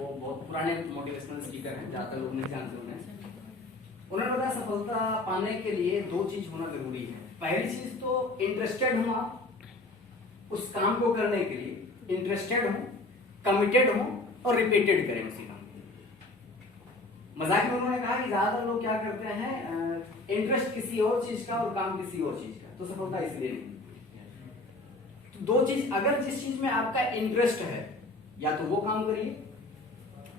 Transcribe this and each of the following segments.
वो बहुत पुराने मोटिवेशनल स्पीकर हैं, ज्यादातर लोग नहीं जानते उन्हें। उन्होंने बताया सफलता पाने के लिए दो चीज होना जरूरी है। पहली चीज तो इंटरेस्टेड हूं आप उस काम को करने के लिए, इंटरेस्टेड हूं, कमिटेड हूं और रिपीटेड करें उसी काम को। मजाक में उन्होंने कहा कि ज्यादातर लोग क्या करते हैं, इंटरेस्ट किसी और चीज का और काम किसी और चीज का, तो सफलता इसलिए नहीं। तो दो चीज, अगर जिस चीज में आपका इंटरेस्ट है या तो वो काम करिए,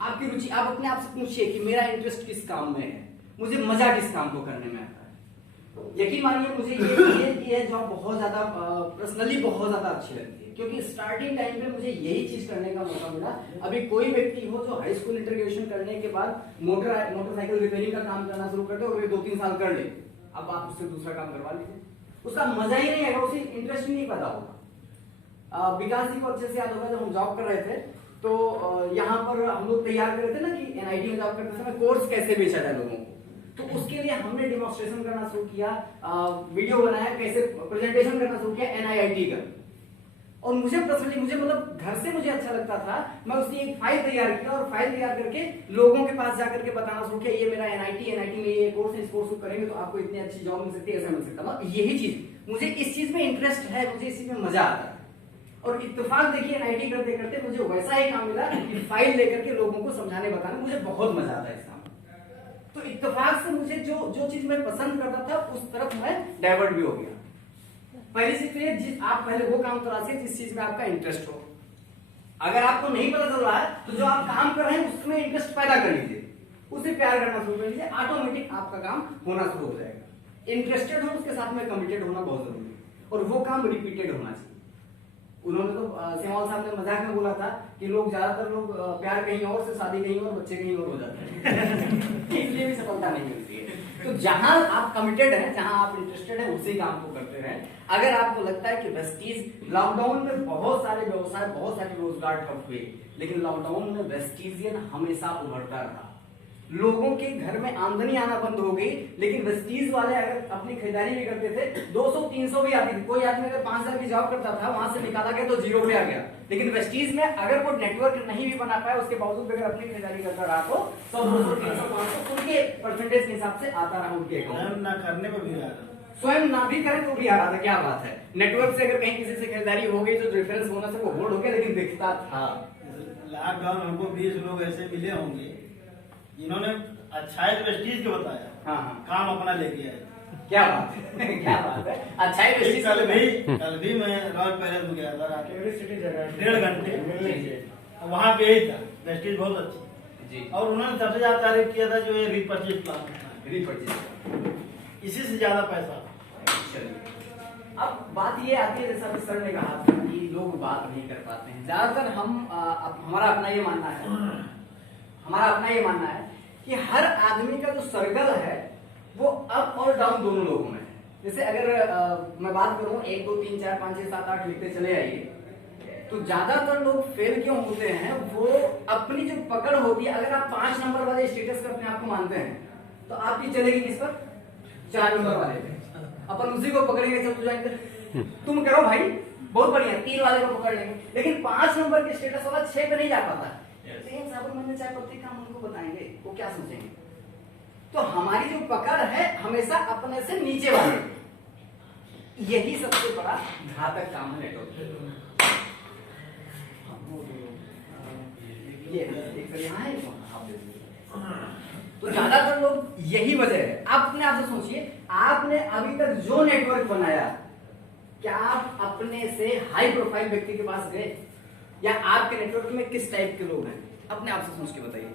आपकी रुचि, आप अपने आप से पूछिए कि मेरा इंटरेस्ट किस काम में है, मुझे मजा किस काम को करने में आता है। यकीन मानिए मुझे ये जॉब बहुत ज्यादा पर्सनली बहुत ज्यादा अच्छी लगती है, क्योंकि स्टार्टिंग टाइम पे मुझे यही चीज करने का मौका मिला। अभी कोई व्यक्ति हो जो हाई स्कूल इंटर ग्रेजुएशन करने के बाद मोटरसाइकिल रिपेयरिंग का काम करना शुरू करते और 2-3 साल कर ले, अब आप उससे दूसरा काम करवा लीजिए, उसका मजा ही नहीं आएगा, उसे इंटरेस्ट ही नहीं पैदा होगा। विकास जी को अच्छे से याद होगा, जब हम जॉब कर रहे थे तो यहाँ पर हम लोग तैयार कर रहे थे ना कि एनआईटी में जॉब करते समय कोर्स कैसे बेचा जाए लोगों को, तो उसके लिए हमने डेमोन्स्ट्रेशन करना शुरू किया, वीडियो बनाया, कैसे प्रेजेंटेशन करना शुरू किया एनआईटी का। और मुझे पर्सनली मतलब घर से मुझे अच्छा लगता था, मैं उसकी एक फाइल तैयार किया और फाइल तैयार करके लोगों के पास जाकर के बताना शुरू किया, ये मेरा एनआईटी में ये कोर्स है, इस कोर्स को करेंगे तो आपको इतनी अच्छी जॉब मिल सकती है, ऐसा मिल सकता है। यही चीज मुझे इस चीज में इंटरेस्ट है, मुझे इसी में मजा आता है। और इत्तेफाक देखिए एनआईटी करते करते मुझे वैसा ही काम मिला कि फाइल लेकर के लोगों को समझाने बताने, मुझे बहुत मजा आता है इस काम। तो इत्तेफाक से मुझे जो चीज मैं पसंद करता था उस तरफ मैं डाइवर्ट भी हो गया। पहली चीज तो ये, आप पहले वो काम तलाशिए जिस चीज में आपका इंटरेस्ट हो। अगर आपको नहीं पता चल रहा है तो जो आप काम कर रहे हैं उसमें इंटरेस्ट पैदा कर लीजिए, उसे प्यार करना शुरू कर लीजिए, ऑटोमेटिक आपका काम होना शुरू हो जाएगा। इंटरेस्टेड हो, उसके साथ में कमिटेड होना बहुत जरूरी है और वो काम रिपीटेड होना चाहिए। उन्होंने तो सेवाल साहब ने मजाक में बोला था कि लोग ज्यादातर लोग प्यार कहीं और से, शादी कहीं और, बच्चे कहीं और हो जाते हैं इसलिए भी सफलता नहीं मिलती है। तो जहां आप कमिटेड हैं, जहां आप इंटरेस्टेड हैं, उसी काम को करते रहें। अगर आपको लगता है कि वेस्टीज, लॉकडाउन में बहुत सारे व्यवसाय, बहुत सारे रोजगार ठप हुए, लेकिन लॉकडाउन में वेस्टीजियन हमेशा उभरता रहा। लोगों के घर में आमदनी आना बंद हो गई, लेकिन वेस्टीज वाले अगर अपनी खरीदारी भी करते थे 200-300 भी आती थी। कोई आदमी अगर 5,000 की जॉब करता था, वहां से निकाला गया तो 0 पे आ गया। लेकिन वेस्टीज में अगर वो नेटवर्क नहीं भी बना पाया, उसके बावजूद अगर अपनी खरीदारी करता रहा तो 100-200-300-500 उनके परसेंटेज के हिसाब से आता रहा उनके अकाउंट। ना करने पर भी आ रहा, स्वयं ना भी करें तो भी आ रहा था। क्या बात है, नेटवर्क से अगर कहीं किसी से खरीदारी हो गई तो रेफरेंस बोनस से वो होल्ड हो गया, लेकिन दिखता था। लॉकडाउन हमको 20 लोग ऐसे मिले होंगे जिन्होंने अच्छाई तो वेस्टीज को बताया, हाँ, काम अपना लेके आए। क्या बात है क्या बात है, अच्छा ही वेस्टीज। कल भी मैं रॉयल पैलेस में गया था, 1.5 घंटे वहाँ पे ही था। वेस्टीज बहुत अच्छी जी, और उन्होंने सबसे ज्यादा तारीफ किया था जो ये रीपरचेज प्लान, रीपरचेज, इसी से ज्यादा पैसा। चलिए अब बात ये आती है, जैसा सर ने कहा था कि लोग बात नहीं कर पाते हैं। ज्यादातर हमारा अपना ये मानना है कि हर आदमी का जो सर्कल है वो अप और डाउन दोनों लोगों में है। जैसे अगर मैं बात करूं 1 2 3 4 5 6 7 8 लिखते चले आइए, तो ज्यादातर लोग फेल क्यों होते हैं, वो अपनी जो पकड़ होती है, अगर आप 5 नंबर वाले स्टेटस पे अपने आप को मानते हैं तो आपकी चलेगी किस पर, 4 नंबर वाले पे। अपन उसी को पकड़ेंगे, चल तू तुम करो भाई, बहुत बढ़िया, 3 वाले को पकड़ लेंगे। लेकिन 5 नंबर के स्टेटस वाला 6 पे नहीं जा पाता। साबुन में चाय पत्ती काम उनको बताएंगे, वो क्या सोचेंगे। तो हमारी जो पकड़ है हमेशा अपने से नीचे वाले, यही सबसे बड़ा घातक काम है नेटवर्क। तो ज्यादातर लोग यही वजह है। आप अपने आप से सोचिए, आपने अभी तक जो नेटवर्क बनाया, क्या आप अपने से हाई प्रोफाइल व्यक्ति के पास गए, या आपके नेटवर्क में किस टाइप के लोग हैं, अपने आप से सोच के बताइए।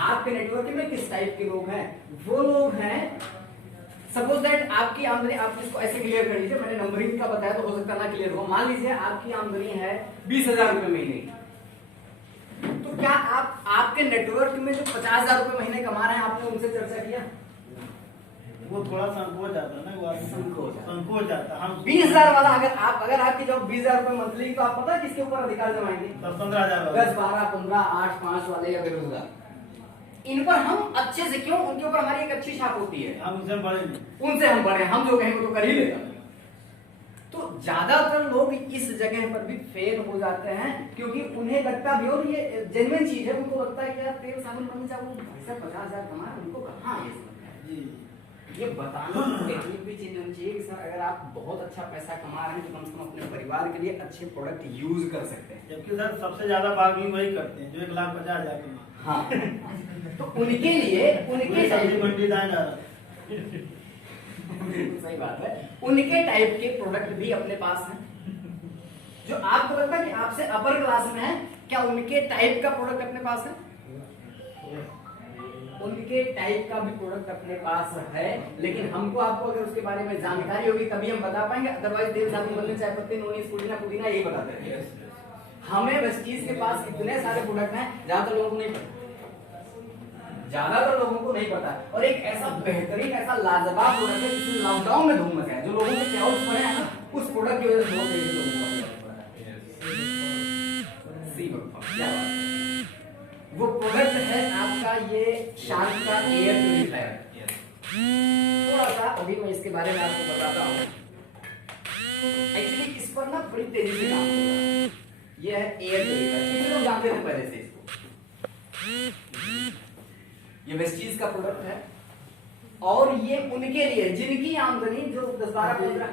आपके नेटवर्क में किस टाइप के लोग हैं? वो लोग हैं, सपोज दैट आपकी आमदनी, आप इसको ऐसे क्लियर कर लीजिए, मैंने नंबरिंग का बताया तो हो सकता ना क्लियर हो। मान लीजिए आपकी आमदनी है 20,000 रुपए महीने की, तो क्या आप आपके नेटवर्क में जो 50,000 रुपए महीने कमा रहे हैं, आपने उनसे चर्चा किया? वो थोड़ा संकोच जाता है ना, संकोच जाता। हम 20,000 वाला अगर आपकी जॉब 20,000 रुपए मंथली, तो आप पता है किसके ऊपर अधिकार जमाएंगे? 10-15,000 10 12 15 8 5 वाले या बेरोजगार, इन पर हम अच्छे से, क्यों, उनके ऊपर हमारी एक अच्छी छाप होती है। हम उनसे बड़े नहीं, उनसे हम बड़े, हम जो कहेंगे तो कर ही लेगा। तो ज्यादातर लोग इस जगह पर भी फेल हो जाते हैं, क्योंकि उन्हें लगता भी, और ये जेन्युइन चीज है, उनको लगता है कि यार तेल साबुन बनने जाओ 50,000 कमा रहे, उनको कहाँ ये समझ है। जी ये बताने की टेक्निक भी चेंज होनी चाहिए कि सर अगर आप बहुत अच्छा पैसा कमा रहे हैं तो कम से कम अपने परिवार के लिए अच्छे प्रोडक्ट यूज कर सकते हैं। जबकि सर सबसे ज्यादा बार्गेनिंग वही करते हैं जो 1,50,000 कमा। हाँ तो उनके लिए उनके सब्जी मंडी दाएं जा रहा बिल्कुल सही बात है, उनके टाइप के प्रोडक्ट भी अपने पास हैं जो आपको लगता है कि आपसे अपर क्लास में है, क्या उनके टाइप का प्रोडक्ट अपने पास है? उनके टाइप का भी प्रोडक्ट अपने पास है, लेकिन हमको आपको अगर उसके बारे में जानकारी होगी तभी हम बता पाएंगे, अदरवाइज तेल साबुन बनने चाय पत्ती नोनीस पुदीना पुदीना यही बताते हैं। हमें वेस्टीज के पास इतने सारे प्रोडक्ट हैं, ज्यादातर लोगों को नहीं पता, ज्यादातर लोगों को नहीं पता। और एक ऐसा बेहतरीन ऐसा लाजवाब प्रोडक्ट है जिसमें लॉकडाउन में धूम मचा है, जो लोगों के क्राउड पड़े हैं ना, उस प्रोडक्ट की वजह से बहुत तेजी लोगों को क्या बात है। वो प्रोडक्ट है आपका ये शार्क का एयर प्यूरिफायर। थोड़ा सा अभी मैं इसके बारे में आपको बताता हूँ। एक्चुअली इस पर ना बड़ी तेजी से काम हो रहा है। ये है एयर प्यूरिफायर, कितने लोग जानते थे पहले से इसको? ये वेस्टीज का प्रोडक्ट है और ये उनके लिए जिनकी आमदनी जो 10-12-15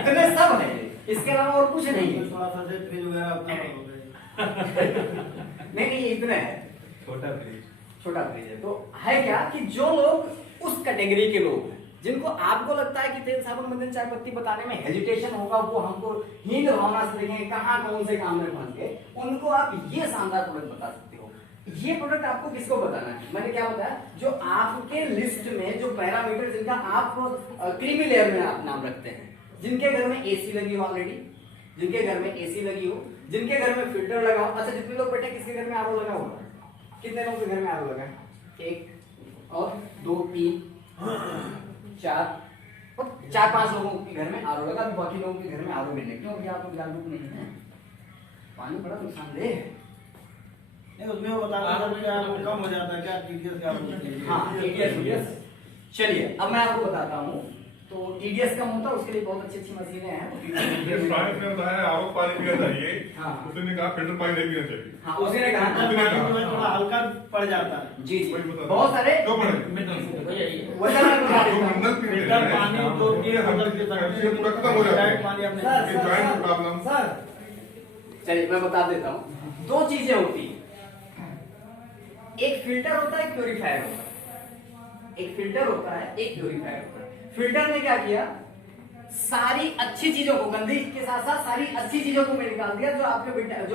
इतने सब है, इसके अलावा और कुछ नहीं है। थोड़ा सा फ्रिज वगैरह अपना हो गया। नहीं इतने है, छोटा फ्रिज है। तो है क्या कि जो लोग उस कैटेगरी के लोग हैं जिनको आपको लगता है कि तेल साबुन मंजन चाय पत्ती बताने में हेजिटेशन होगा, वो हमको हीन भावना से देखेंगे कहाँ कौन से काम में फंस गए, उनको आप ये शानदार प्रोडक्ट बता सकते हो। ये प्रोडक्ट आपको किसको बताना है? मैंने क्या बताया, जो आपके लिस्ट में जो पैरामीटर जिनका आप क्रीमी लेयर में आप नाम रखते हैं, जिनके घर में एसी लगी हो ऑलरेडी, जिनके घर में एसी लगी हो, जिनके घर में फिल्टर लगा हो। अच्छा जितने लोग बैठे किसके घर में आरओ लगा होगा? कितने लोगों के घर में आरओ लगा है? 1 और 2 3 4 4-5 लोगों के घर में आरओ लगा, बाकी लोगों के घर में आरओ मिलने क्यों? आप लोग जागरूक नहीं है, पानी बड़ा नुकसानदेह है। उसमें वो बताना क्या कम हो जाता है क्या टीडीएस का? हाँ टीडीएस। चलिए अब मैं आपको बताता हूँ। तो टीडीएस कम होता है, उसके लिए बहुत अच्छी मशीनें हैं। आरोप पानी पीना चाहिए। हाँ उसने कहा फिल्टर पानी नहीं पीना चाहिए। हाँ उसने कहा थोड़ा हल्का पड़ जाता है। जी बहुत सारे फिल्टर पानी 2-3 बोतल के पूरा खत्म हो जाता है। पानी अपने सर चलिए मैं बता देता हूँ। 2 चीजें होती हैं, एक फिल्टर होता है, एक प्यूरिफायर होता है। एक फिल्टर होता है, एक प्यूरिफायर होता है। फिल्टर ने क्या किया, सारी अच्छी चीजों को, गंदी के साथ साथ सारी अच्छी चीजों को निकाल दिया, जो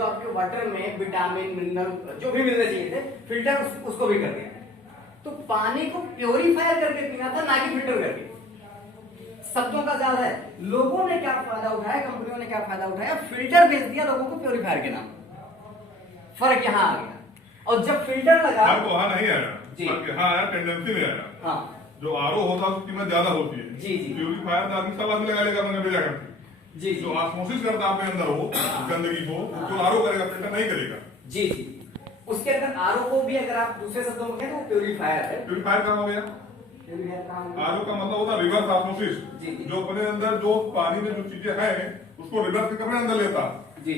आपके वाटर में विटामिन मिनरल जो भी मिलने चाहिए थे, फिल्टर उसको भी कर दिया। तो पानी को प्योरीफायर करके पीना था, ना कि फिल्टर करके। शब्दों का जाल है। लोगों ने क्या फायदा उठाया, कंपनियों ने क्या फायदा उठाया, फिल्टर भेज दिया लोगों को प्योरीफायर के नाम। फर्क यहाँ आ गया। और जब फिल्टर लगा वहां नहीं आया जी, यहाँ आया टेंडेंसी में आया। हाँ जो आरओ होता है उसकी कीमत ज्यादा होती है। जी जी प्यूरिफायर आदमी सब आदमी लगा लेगा अपने भेजा करके। जी जो ऑस्मोसिस करता है आपके अंदर हो गंदगी को, तो आरओ करेगा, फिल्टर नहीं करेगा। जी जी। उसके अंदर आरओ को भी अगर आप दूसरे शब्दों में कहें तो वो प्यूरिफायर है। प्यूरिफायर कहाँ हो गया? आरओ का मतलब होता है रिवर्स ऑस्मोसिस, जो अपने अंदर जो पानी में जो चीजें हैं उसको रिवर्स करके अपने अंदर लेता जी।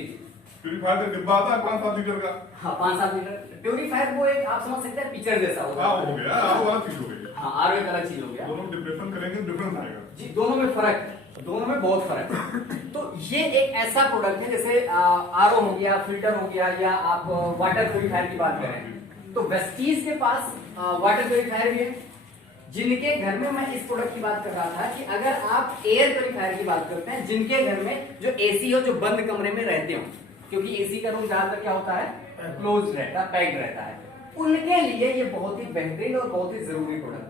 प्यूरिफायर का डिब्बा आता है 5-7 लीटर का। हाँ 5-7 लीटर। प्यूरिफायर वो एक आप समझ सकते हैं पिक्चर जैसा होता है। हो गया, आरओ वाला चीज हो गई। हाँ आरओ एक अलग चीज हो गया। दोनों डिप्रेशन करेंगे डिफरेंस आएगा जी, दोनों में फर्क, दोनों में बहुत फर्क है। तो ये एक ऐसा प्रोडक्ट है जैसे आरओ हो गया, फिल्टर हो गया, या आप वाटर प्यूरिफायर की बात करें तो वेस्टीज के पास वाटर प्यूरिफायर भी है। जिनके घर में, मैं इस प्रोडक्ट की बात कर रहा था कि अगर आप एयर प्यूरिफायर की बात करते हैं, जिनके घर में जो एसी हो, जो बंद कमरे में रहते हो, क्योंकि एसी का रूम ज्यादातर क्या होता है, क्लोज रहता है, पैक्ड रहता है, उनके लिए ये बहुत ही बेहतरीन और बहुत ही जरूरी प्रोडक्ट है।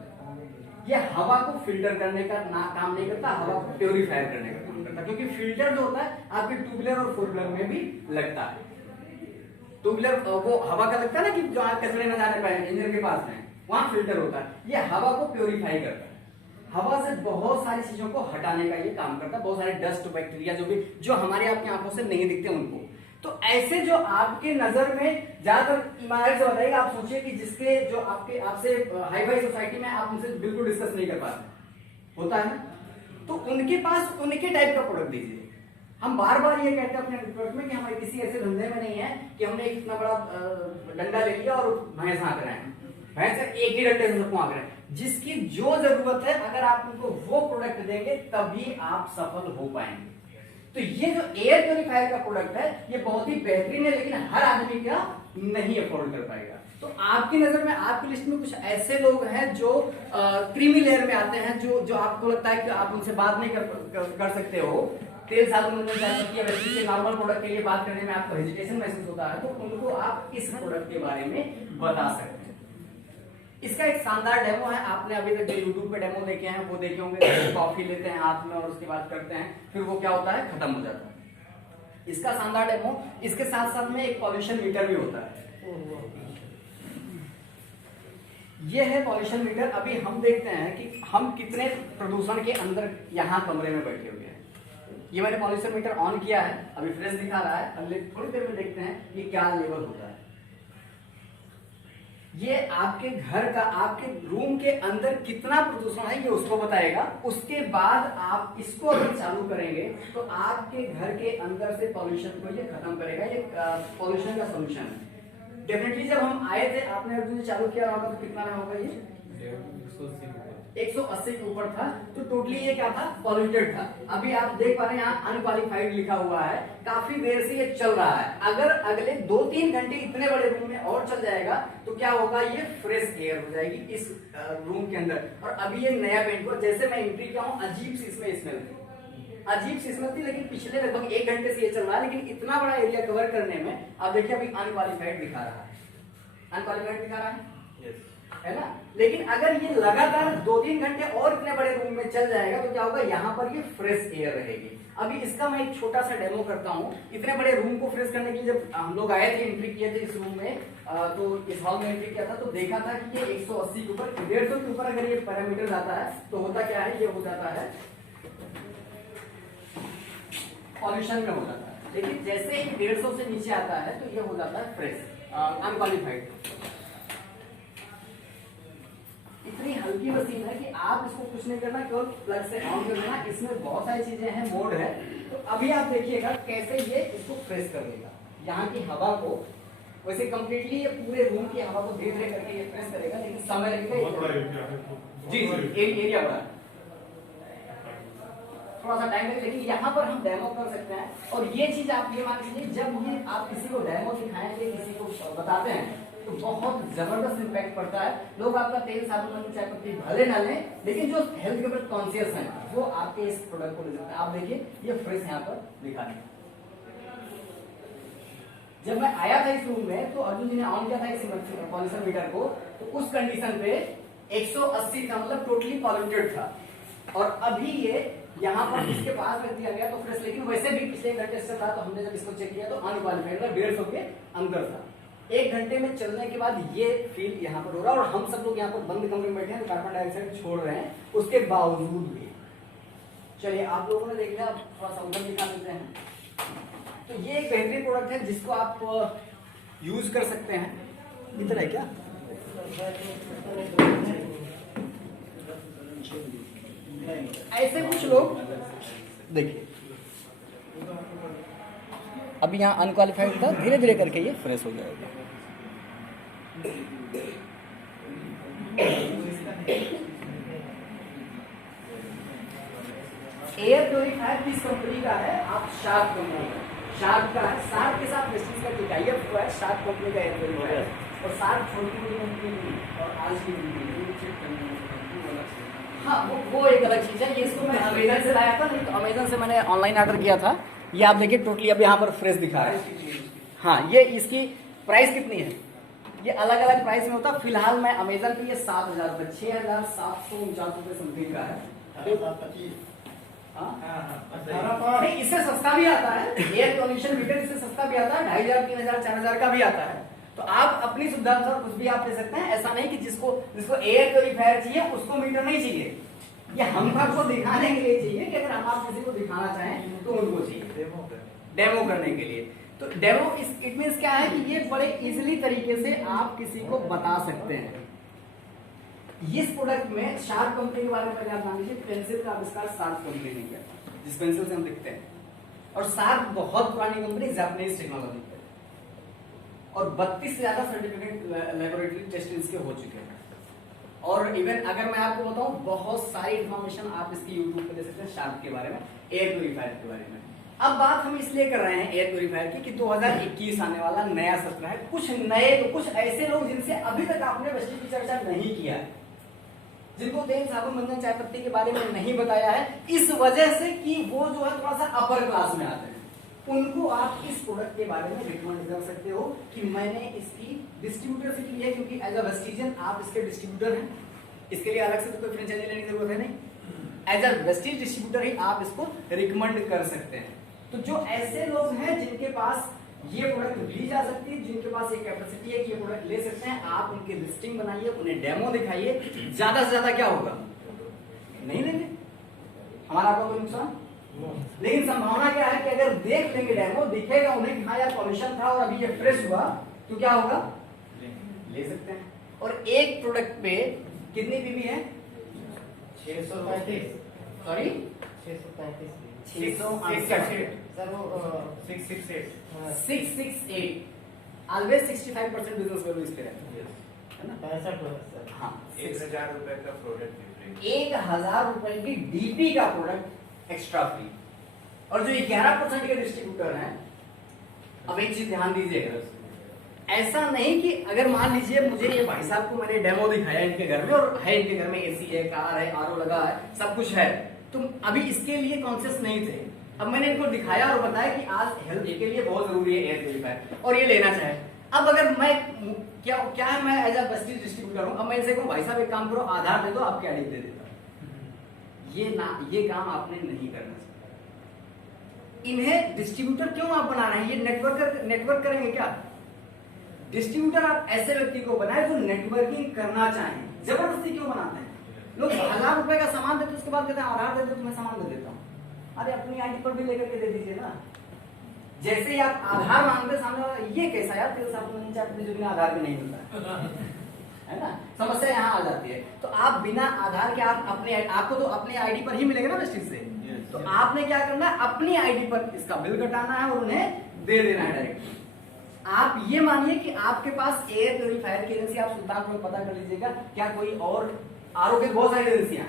ये हवा को फिल्टर करने का काम नहीं करता, हवा को प्योरीफायर करने का काम करता है। क्योंकि फिल्टर जो होता है आपके टू व्हीलर और 4 व्हीलर में भी लगता है। टू व्हीलर वो हवा का लगता है ना, कि जो आप कचरे न जाने पाए इंजन के पास में, वहां फिल्टर होता है। ये हवा को प्योरीफाई करता है, हवा से बहुत सारी चीजों को हटाने का ये काम करता है। बहुत सारे डस्ट, बैक्टीरिया जो हमारे आपकी आंखों से नहीं दिखते उनको। तो ऐसे जो आपके नजर में ज्यादातर ईमानदारी से बताइएगा, आप सोचिए कि जिसके जो आपसे हाई फाई सोसाइटी में आप उनसे बिल्कुल डिस्कस नहीं कर पाते, होता है ना, तो उनके पास उनके टाइप का प्रोडक्ट दीजिए। हम बार बार ये कहते हैं अपने नेटवर्क में कि हमारे किसी ऐसे धंधे में नहीं है कि हमने एक इतना बड़ा डंडा ले लिया और भैंस हाँक रहे हैं, भैंस एक ही डंडे से सबको हाँक रहे हैं। जिसकी जो जरूरत है अगर आप उनको वो प्रोडक्ट देंगे तभी आप सफल हो पाएंगे। तो ये जो एयर प्योरीफायर का प्रोडक्ट है ये बहुत ही बेहतरीन है, लेकिन हर आदमी का नहीं अफोर्ड कर पाएगा। तो आपकी नजर में, आपकी लिस्ट में कुछ ऐसे लोग हैं जो क्रीमी लेयर में आते हैं, जो आपको लगता है कि आप उनसे बात नहीं कर सकते हो, तेल साबुन या व्यक्ति के नॉर्मल प्रोडक्ट के लिए बात करने में आपको हेजिटेशन महसूस होता है, तो उनको आप इस प्रोडक्ट के बारे में बता सकते हैं। इसका एक शानदार डेमो है, आपने अभी तक जो यूट्यूब पे डेमो देखे हैं वो देखे होंगे। कॉफी लेते हैं हाथ में और उसके बाद करते हैं, फिर वो क्या होता है, खत्म हो जाता है। इसका शानदार डेमो, इसके साथ साथ में एक पॉल्यूशन मीटर भी होता है। ये है पॉल्यूशन मीटर। अभी हम देखते हैं कि हम कितने प्रदूषण के अंदर यहाँ कमरे में बैठे हुए हैं। ये मैंने पॉल्यूशन मीटर ऑन किया है, अभी फ्रेश दिखा रहा है, अगले थोड़ी देर में देखते हैं ये क्या लेवल होता है। ये आपके घर का, आपके रूम के अंदर कितना प्रदूषण है ये उसको बताएगा। उसके बाद आप इसको अगर चालू करेंगे तो आपके घर के अंदर से पॉल्यूशन को ये खत्म करेगा। ये पॉल्यूशन का सोल्यूशन है। डेफिनेटली जब हम आए थे, आपने अर्जुन चालू किया होगा तो कितना रहा होगा, ये 180 के ऊपर था। तो टोटली ये क्या था, पॉल्यूटेड था। अभी आप देख पा रहे हैं यहाँ अनक्वालिफाइड लिखा हुआ है, काफी देर से ये चल रहा है। अगर अगले 2-3 घंटे इतने बड़े रूम में और चल जाएगा तो क्या होगा, ये फ्रेश एयर हो जाएगी इस रूम के अंदर। और अभी ये नया पेंट हुआ, जैसे मैं एंट्री किया हूँ अजीब सी इसमें स्मेल थी, अजीब सी स्मेल थी, लेकिन पिछले लगभग 1 घंटे से ये चल रहा है। लेकिन इतना बड़ा एरिया कवर करने में आप देखिए अभी अनक्वालिफाइड दिखा रहा है, अनक्वालिफाइड दिखा रहा है, है ना। लेकिन अगर ये लगातार 2-3 घंटे और इतने बड़े रूम में चल जाएगा तो क्या होगा, यहाँ पर ये फ्रेश एयर रहेगी। अभी इसका मैं एक छोटा सा डेमो करता हूँ। इतने बड़े रूम को फ्रेश करने के लिए जब हम लोग आए थे, एंट्री किए थे इस रूम में, तो इस हॉल में एंट्री किया था तो देखा था कि ये 180 के ऊपर, 150 के ऊपर अगर ये पैरामीटर आता है तो होता क्या है, ये हो जाता है पॉल्यूशन में हो जाता है। लेकिन जैसे ही 150 से नीचे आता है तो ये हो जाता है फ्रेश, अनक्वालिफाइड। इतनी हल्की मशीन है कि आप इसको कुछ नहीं करना, केवल प्लग से ऑन कर देना। इसमें बहुत सारी चीजें हैं, मोड है। तो अभी आप देखिएगा कैसे ये इसको फ्रेश कर लेगा, यहाँ की हवा को। वैसे कंप्लीटली ये पूरे रूम की हवा को धीरे धीरे करके ये फ्रेश करेगा, लेकिन समय लगेगा। जी एरिया बड़ा, थोड़ा सा टाइम लगेगा, लेकिन यहाँ पर हम डेमो कर सकते हैं। और ये चीज आप ये मान लीजिए, जब ये आप किसी को डेमो दिखाएंगे, किसी को बताते हैं तो बहुत जबरदस्त इम्पैक्ट पड़ता है। लोग आपका तेल साबुन चाय पत्ती भले ना लें, लेकिन जो हेल्थ के प्रति कॉन्शियस हैं वो आपके इस प्रोडक्ट को ले सकते हैं। आप देखिए ये फ्रेश यहाँ पर दिखा है। जब मैं आया था इस रूम में तो अर्जुन जी ने ऑन किया था इस पॉल्यूशन मीटर को, तो उस कंडीशन पे 180 का मतलब टोटली पॉल्यूटेड था। और अभी ये यहाँ पर इसके पास रख दिया गया तो फ्रेश, लेकिन वैसे भी पिछले घंटे से था। तो हमने जब इसको चेक किया तो अनक्वालिफाइड, 150 के अंदर था। 1 घंटे में चलने के बाद ये फील यहाँ पर हो रहा है। और हम सब लोग यहाँ पर बंद कमरे में बैठे हैं, कार्बन डाइऑक्साइड छोड़ रहे हैं, उसके बावजूद भी। चलिए आप लोगों ने देख लिया, थोड़ा सा उधर दिखा देते हैं। तो ये एक बेहतरीन प्रोडक्ट है जिसको आप यूज कर सकते हैं। इतना है क्या, ऐसे कुछ लोग देखिए, अभी यहाँ अनक्वालिफाइड था, धीरे धीरे करके ये फ्रेश हो जाएगा। एयर प्योरीफायर किस कंपनी का है, आप शार्क कंपनी का, शार्क का है। शार्क के साथ वेस्टिज का टाइप हुआ है, शार्क कंपनी का एयर प्योरीफायर। और शार्क छोटी बड़ी कंपनी और आज की हाँ वो एक अलग चीज है। ये इसको मैं अमेजन से लाया था, नहीं तो अमेजन से मैंने ऑनलाइन ऑर्डर किया था। ये आप देखिए टोटली अब यहाँ पर फ्रेश दिखा रहा है। हाँ, ये इसकी प्राइस कितनी है, ये अलग अलग प्राइस में होता है। फिलहाल मैं अमेजन पे ये 7,000 रुपए, 6,749 रुपए समथिंग का है। नहीं, इससे सस्ता भी आता है, एयर कंडीशन मीटर इससे सस्ता भी आता है, 2,500, 3,000, 4,000 का भी आता है। तो आप अपनी सुविधा अनुसार कुछ भी आप ले सकते हैं। ऐसा नहीं कि जिसको एयर प्योरीफायर चाहिए उसको मीटर नहीं चाहिए। ये हम आपको दिखाने के लिए चाहिए कि अगर हम आप किसी को दिखाना चाहें तो उनको चाहिए डेमो करने के लिए। तो डेमो इट मींस क्या है कि ये बड़े इजीली तरीके से आप किसी को बता सकते हैं। ये इस प्रोडक्ट में शार्प कंपनी के बारे में पहले आप जान लीजिए। पेंसिल का आविष्कार शार्प कंपनी ने किया था, जिस पेंसिल से हम लिखते हैं। और शार्प बहुत पुरानी कंपनी, जापानीज टेक्नोलॉजी पे, और 32 से ज्यादा सर्टिफिकेट लेबोरेटरी टेस्ट इसके हो चुके हैं। और इवन अगर मैं आपको बताऊं, बहुत सारी इंफॉर्मेशन आप इसकी यूट्यूब पे दे सकते हैं शार्प के बारे में, एयर प्यूरीफायर के बारे में। अब बात हम इसलिए कर रहे हैं एयर प्यूरीफायर की कि 2021 आने वाला नया सत्र है। कुछ ऐसे लोग जिनसे अभी तक आपने वेस्टेज की चर्चा नहीं किया है, जिनको तेल साबुन मंजन चाय पत्ती के बारे में नहीं बताया है, इस वजह से कि वो जो है थोड़ा सा अपर क्लास में आते हैं, उनको आप इस प्रोडक्ट के बारे में रिकमेंड कर सकते हो कि मैंने इसकी डिस्ट्रीब्यूटर से की है, क्योंकि एज अ वेस्टिजियन आप इसके डिस्ट्रीब्यूटर हैं, इसके लिए अलग से तो कोई फ्रेंचाइजी लेने की जरूरत है नहीं। एज अ वेस्टिज डिस्ट्रीब्यूटर ही आप इसको रिकमेंड कर सकते हैं। तो जो ऐसे लोग हैं जिनके पास ये प्रोडक्ट ली जा सकती है, जिनके पास एक कैपेसिटी है कि ये प्रोडक्ट ले सकते हैं, आप उनकी लिस्टिंग बनाइए, उन्हें डेमो दिखाइए। ज्यादा से ज्यादा क्या होगा, नहीं लेंगे, हमारा आपका कोई नुकसान, लेकिन संभावना क्या है कि अगर देख लेंगे डेमो, दिखेगा उन्हें कि हाँ यार पॉल्यूशन था और अभी ये फ्रेश हुआ, तो क्या होगा, ले सकते हैं। और एक प्रोडक्ट पे कितनी पीपी है, 635 सॉरी 668 सर, वो 668 ऑलवेज 65% बिजनेस वैल्यू इस पे रहता है ना, 65 सर। हाँ 1000 रुपए का प्रोडक्ट डिफरेंस, 1000 रुपए की डीपी का प्रोडक्ट एक्स्ट्रा फ्री। और जो 11% के डिस्ट्रीब्यूटर हैं, अब एक चीज ध्यान दीजिएगा, ऐसा नहीं कि अगर मान लीजिए मुझे ये भाई साहब को मैंने डेमो दिखाया इनके घर में, और है इनके घर में एसी है, कार है, आरओ लगा है, सब कुछ है, तुम अभी इसके लिए कॉन्शियस नहीं थे। अब मैंने इनको दिखाया और बताया कि आज हेल्थ के लिए बहुत जरूरी है एयर प्यूरीफायर, और ये लेना चाहे। अब अगर मैं क्या है, मैं एज अ वेस्टिज डिस्ट्रीब्यूटर हूं, अब मैं इनसे कहूं भाई साहब एक काम करो, आधार दे दो, आपके आईडी दे देता हूं, ये काम आपने नहीं करना चाहिए। इन्हें डिस्ट्रीब्यूटर क्यों आप बना रहे हैं, ये नेटवर्क करेंगे क्या? डिस्ट्रीब्यूटर आप ऐसे व्यक्ति को बनाए जो नेटवर्किंग करना चाहें। जबरदस्ती क्यों बनाते हैं लोग? 1000 रुपए का सामान देते उसके बाद कहते हैं आधार दे दो तो मैं सामान दे देता हूँ। अरे अपनी आईडी पर भी लेकर के दे दीजिए ना। जैसे ही आप आधार मांगते सामने वाला, ये कैसा यार तेरे साथ नहीं चाहते जो बिना आधार के नहीं मिलता है ना, समस्या यहाँ आ जाती है। तो आप बिना आधार के आप अपने, आपको तो अपने आईडी पर ही मिलेगा ना वेस्टिज से, तो आपने क्या करना है, अपनी आईडी पर इसका बिल कटाना है और उन्हें दे देना है डायरेक्ट। आप ये मानिए कि आपके पास एयर प्यूरीफायर की एजेंसी, आप सुल्तानपुर में पता कर लीजिएगा, क्या कोई और आरओ की बहुत सारी एजेंसियां,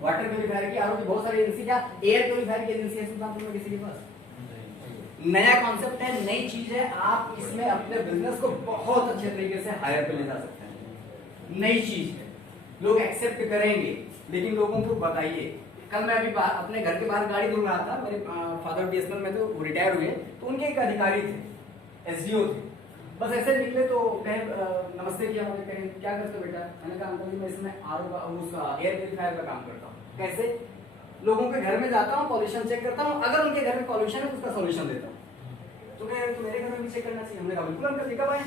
वाटर प्यूरीफायर की, आरओ की बहुत सारी एजेंसी, क्या एयर प्यूरीफायर की एजेंसी है सुल्तानपुर में किसी के पास? नया कॉन्सेप्ट है, नई चीज है, आप इसमें अपने बिजनेस को बहुत अच्छे तरीके से हायर पे ले जा सकते हैं। नई चीज है, लोग एक्सेप्ट करेंगे, लेकिन लोगों को बताइए। कल मैं अभी अपने घर के बाहर गाड़ी धुल रहा था, मेरे फादर बीएसएनएल में तो रिटायर हुए, तो उनके एक अधिकारी थे, एसडीओ थे, बस ऐसे निकले तो कहे नमस्ते किया, मुझे कहे क्या करते हो बेटा? मैंने कहा अंकल जी मैं इसमें उसका एयर प्यूरीफायर का काम करता हूँ। कैसे? लोगों के घर में जाता हूँ, पॉल्यूशन चेक करता हूँ, अगर उनके घर में पॉल्यूशन है तो उसका सॉल्यूशन देता हूँ। तो कहे तो मेरे घर में भी चेक करना चाहिए। हमने कहा बिल्कुल अंकल जी, कब आए?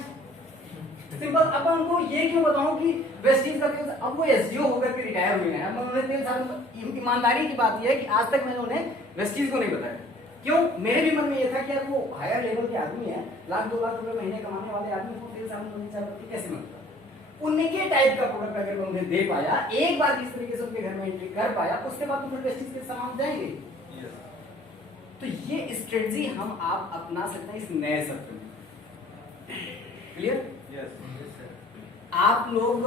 सिंपल। अब उनको ये क्यों बताऊं कि वेस्टिज का, अब वो एसडीओ होकर के रिटायर हुए हैं, मैं उन्हें 3 साल, ईमानदारी की बात यह है कि आज तक मैंने उन्हें वेस्टिज को नहीं बताया। क्यों? मेरे भी मन में ये था कि यार वो हायर लेवल के आदमी है, 1-2 लाख रुपए महीने कमाने वाले आदमी को 3 साल में कैसे मिलता? उनके टाइप का प्रोडक्ट अगर मैं उन्हें दे पाया, एक बार इस तरीके से उनके घर में एंट्री कर पाया, उसके बाद तो वेस्टिज के सामान जाएंगे। तो ये स्ट्रेटजी हम आप अपना सकते हैं इस नए सत्र में। क्लियर? आप लोग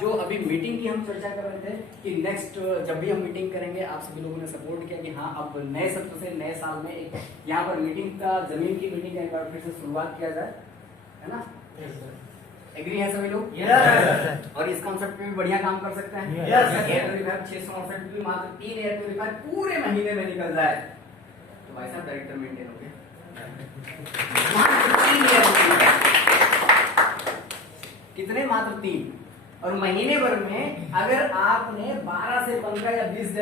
जो अभी मीटिंग की हम चर्चा कर रहे थे कि नेक्स्ट जब भी हम मीटिंग करेंगे, आप सभी लोगों ने सपोर्ट किया कि हाँ अब नए सत्र से नए साल में एक यहाँ पर मीटिंग का, जमीन की मीटिंग का एक बार फिर से शुरुआत किया जाए, है ना? एग्री है सभी लोग? यस। और इस कॉन्सेप्ट पे भी बढ़िया काम कर सकते हैं। यस। एयर प्यूरीफायर 668 भी मात्र 3 एयर प्यूरीफायर पूरे महीने में निकल जाए तो भाई साहब डायरेक्टर मेंटेन हो गया। कितने? मात्र 3। और महीने भर में अगर आपने 12 से 15 या 20 दिन